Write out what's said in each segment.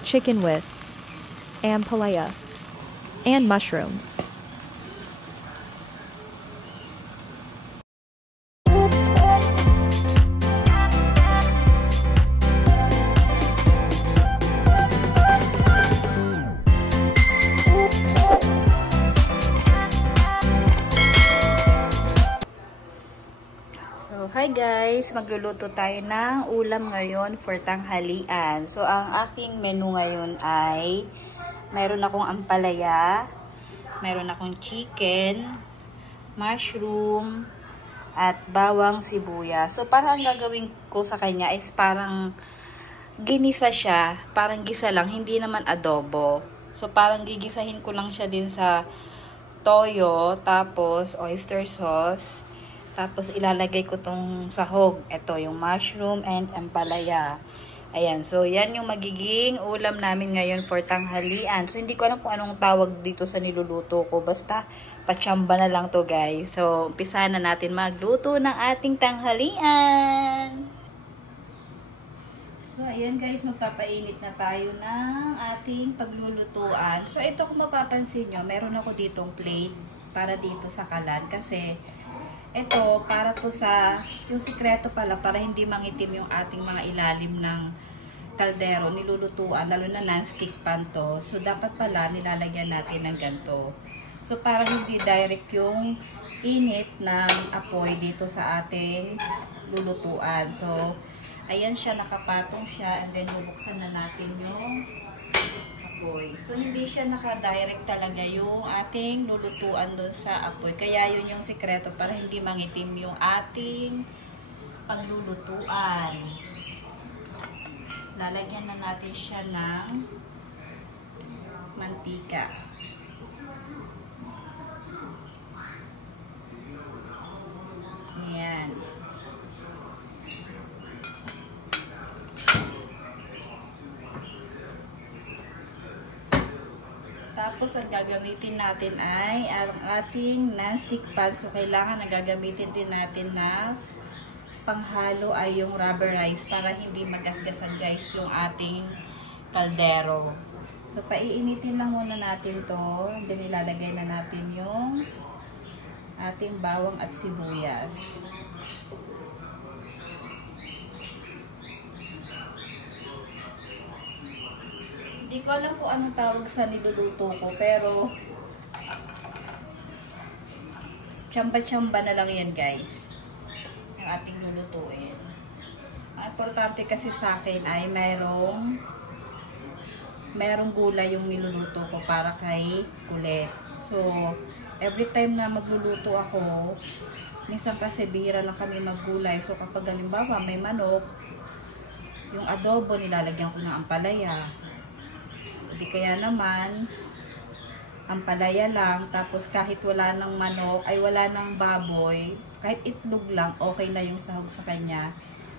chicken with ampalaya and mushrooms. So, hi guys! Magluluto tayo ng ulam ngayon for tanghalian. So, ang aking menu ngayon ay meron akong ampalaya, meron akong chicken, mushroom, at bawang sibuyas. So, parang ang gagawin ko sa kanya is parang ginisa siya, parang gisa lang, hindi naman adobo. So, parang gigisahin ko lang siya din sa toyo, tapos oyster sauce. Tapos, ilalagay ko tong sahog. Ito, yung mushroom and ampalaya. Ayan. So, yan yung magiging ulam namin ngayon for tanghalian. So, hindi ko alam kung anong tawag dito sa niluluto ko. Basta, pachamba na lang to guys. So, umpisa na natin magluto ng ating tanghalian. So, ayan guys, magpapainit na tayo ng ating paglulutuan. So, ito kung mapapansin nyo, meron ako ditong plate para dito sa kalan. Kasi, ito, para to sa, yung sikreto pala, para hindi mangitim yung ating mga ilalim ng kaldero, nilulutuan, lalo na non-stick pan to. So, dapat pala, nilalagyan natin ng ganito. So, para hindi direct yung init ng apoy dito sa ating lulutuan. So, ayan siya, nakapatong siya, and then bubuksan na natin yung apoy. So, hindi siya naka-direct talaga yung ating lulutuan doon sa apoy. Kaya yun yung sikreto para hindi mangitim yung ating paglulutuan. Lalagyan na natin siya ng mantika. Ayan. Tapos, ang gagamitin natin ay ang ating non-stick pan. So, kailangan na gagamitin din natin na panghalo ay yung rubber rice para hindi magasgasan guys yung ating kaldero. So, paiinitin lang muna natin to. Then, ilalagay na natin yung ating bawang at sibuyas. Hindi ko alam kung anong tawag sa niluluto ko, pero tsamba-tsamba na lang yan guys, ang ating lulutuin. Ang importante kasi sa akin ay merong gulay yung niluluto ko para kay kulit. So, every time na magluluto ako, minsan kasi bihira lang kami maggulay. So, kapag halimbawa may manok, yung adobo nilalagyan ko ng ampalaya. Di kaya naman, ampalaya lang, tapos kahit wala ng manok, ay wala ng baboy, kahit itlog lang, okay na yung sahog sa kanya.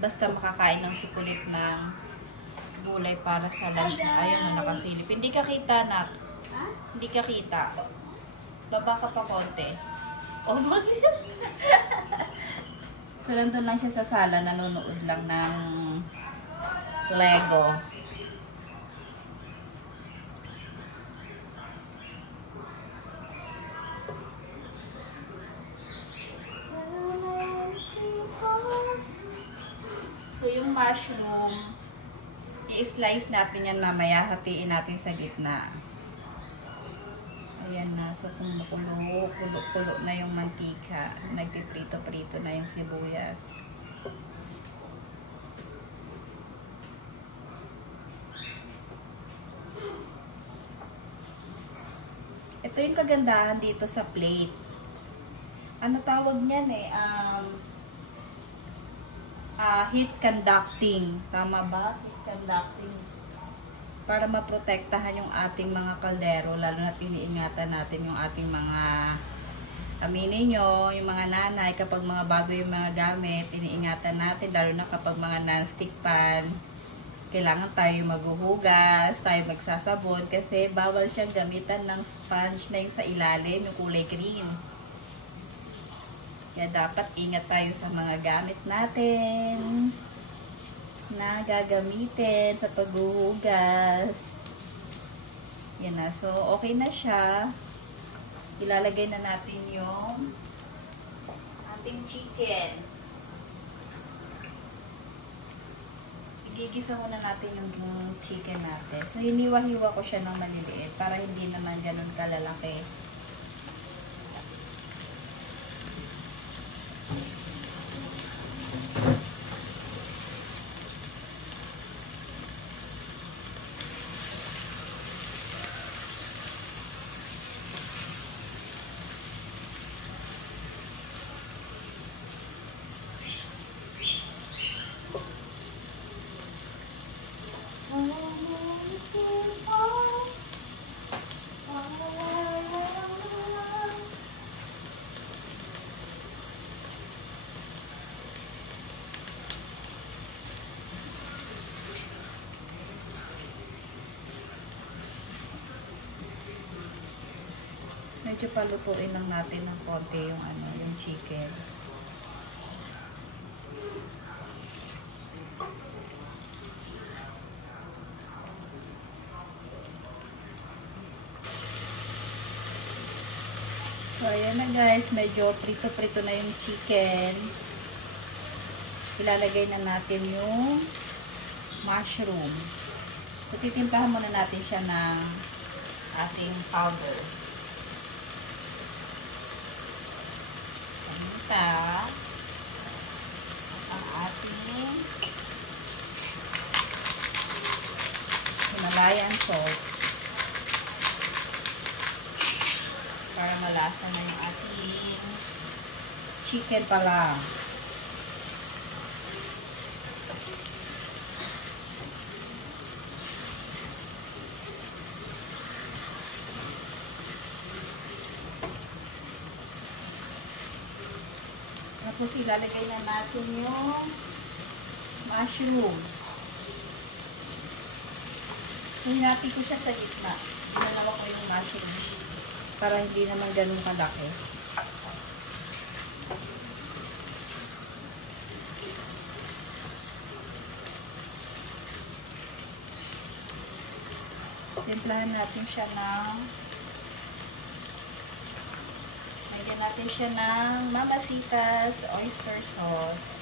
Basta makakain ng sikulit ng gulay para sa lunch na. Ayan, nakasilip. Hindi ka kita, nak. Hindi ka kita. Baba ka pa konti. Oh my God. So, nandun lang siya sa sala, nanonood lang ng Lego. So, yung mushroom, i-slice natin yan mamaya, hatiin natin sa gitna. Ayan na. So, kung kulo na yung mantika, nagpiprito-prito na yung sibuyas. Ito yung kagandahan dito sa plate. Ano tawag niyan eh? Heat conducting. Tama ba? Heat conducting. Para maprotektahan yung ating mga kaldero, lalo na iniingatan natin yung ating mga, aminin nyo, yung mga nanay, kapag mga bago yung mga gamit, iniingatan natin, lalo na kapag mga non-stick pan, kailangan tayo maghuhugas, tayo magsasabon, kasi bawal siyang gamitan ng sponge na yung sa ilalim, yung kulay green. Kaya dapat ingat tayo sa mga gamit natin. na gagamitin sa paghuhugas. Yan na. So, okay na siya. Ilalagay na natin yung ating chicken. Igigisa muna natin yung chicken natin. So, hiniwa-hiwa ko siya ng maliliit para hindi naman ganun kalalaki. Medyo palutuin lang natin ng konti yung chicken. So, ayan na guys. Medyo prito-prito na yung chicken. Ilalagay na natin yung mushroom. So, titimplahan muna natin siya ng ating powder. Paminta. Ang ating Himalayan salt. Para malasa na yung ating chicken pala. Tapos ilalagay na natin yung mushroom. Hinati ko siya sa gitna. Dalawa ko yung mushroom. Para hindi naman ganun kalaki. Timplahan natin siya lagyan natin siya ng Mamacita's oyster sauce.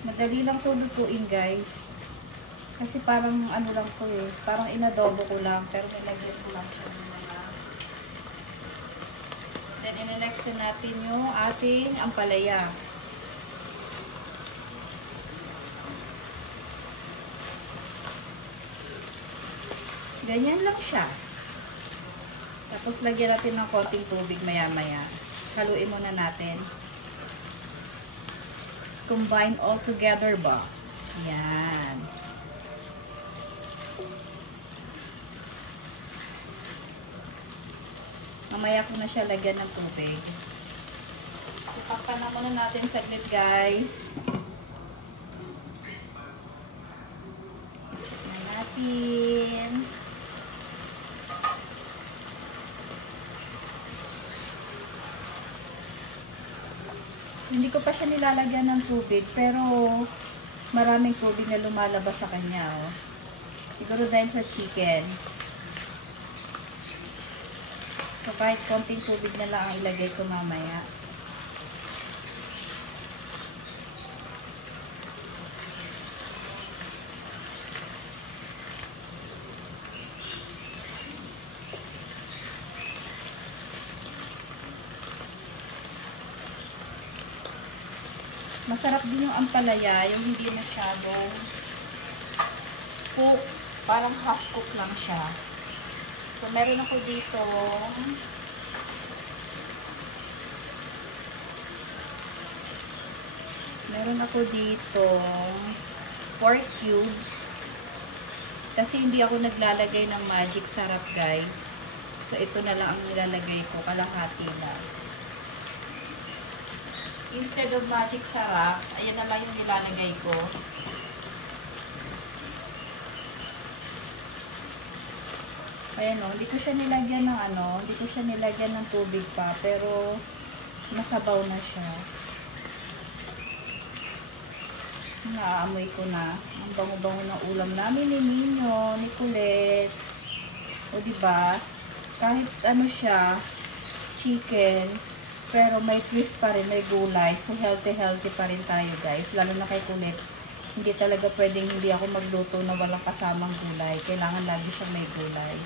Madali lang ito lutuin guys. Kasi parang ano lang to eh. Parang inadobo ko lang. Pero nilagyan ko lang siya ng mga. Then in-next natin yung ating ampalaya. Ganyan lang siya. Tapos lagyan natin ng konting tubig maya-maya. Haluin muna natin. Combine all together ba? Yan. Mamaya ko na siya lagyan ng tubig. Itakpan na muna natin saglit guys. Check na natin. Hindi ko pa siya nilalagyan ng tubig, pero maraming tubig na lumalabas sa kanya. Oh. Siguro dahil sa chicken. So kahit konting tubig na lang ang ilagay ko mamaya. Masarap din yung ampalaya, yung hindi masyadong cook, parang half cook lang siya. So, meron ako dito Meron ako dito 4 cubes. Kasi hindi ako naglalagay ng magic sarap, guys. So, ito na lang ang nilalagay ko. Kalahati lang. Instead of magic sarap, ayan na lang yung nilalagay ko. Ayan o, hindi ko siya nilagyan ng hindi ko siya nilagyan ng tubig pa. Pero, masabaw na siya. Naaamoy ko na. Ang bango-bango ng ulam namin ni Nino, ni Colette. O diba? Kahit siya, chicken, pero may twist pa rin, may gulay. So, healthy pa rin tayo, guys. Lalo na kay Colette. Hindi talaga pwedeng hindi ako magluto na walang kasamang gulay. Kailangan lagi siyang may gulay.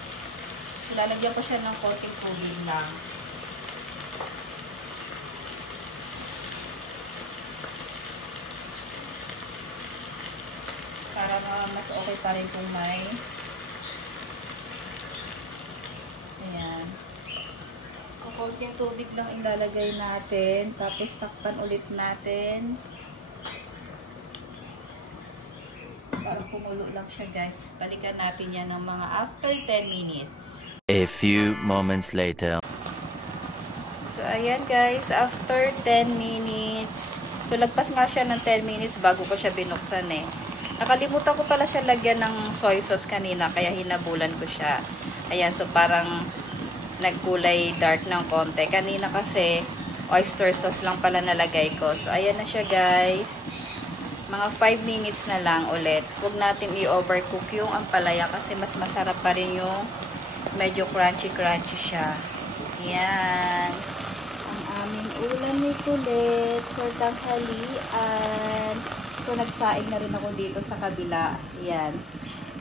So, lalagyan ko siya ng konting tubig lang. Para mas okay pa rin kung may ayan. Konting tubig lang ilalagay natin. Tapos takpan ulit natin. Para kumulo lang siya, guys. Balikan natin yan ng mga after 10 minutes. A few moments later. So, ayan guys. After 10 minutes. So, lagpas nga siya ng 10 minutes bago ko siya binuksan eh. Nakalimutan ko pala siya lagyan ng soy sauce kanina. Kaya hinabulan ko siya. Ayan. So, parang nagkulay dark ng konti. Kanina kasi oyster sauce lang pala nalagay ko. So, ayan na siya guys. Mga 5 minutes na lang ulit. Huwag natin i-overcook yung ampalaya kasi mas masarap pa rin yung medyo crunchy siya. Ayan. Ang aming ulam ni Colette for tanghalian. So, nagsaing na rin ako dito sa kabila. Ayan.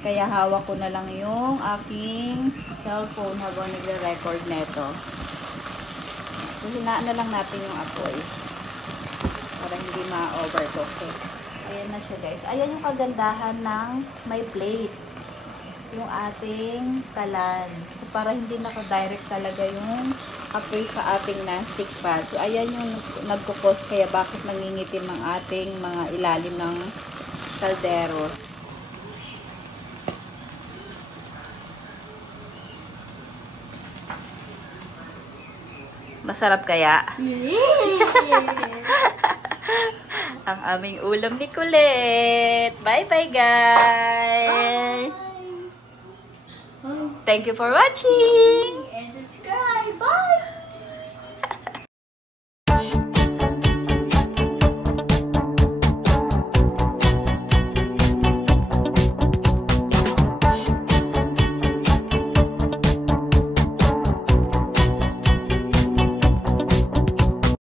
Kaya hawak ko na lang yung aking cellphone habang nagre-record neto. So, hinaan na lang natin yung apoy para hindi ma-overcook. Okay. Ayan na siya guys. Ayan yung kagandahan ng may plate. Yung ating kalan. So, para hindi naka-direct talaga yung apoy sa ating non-stick pan. So, ayan yung nagkukos kaya bakit nangingitim ang ating mga ilalim ng kaldero. Masarap kaya? Ang aming ulam ni Colette. Bye-bye, guys! Thank you for watching!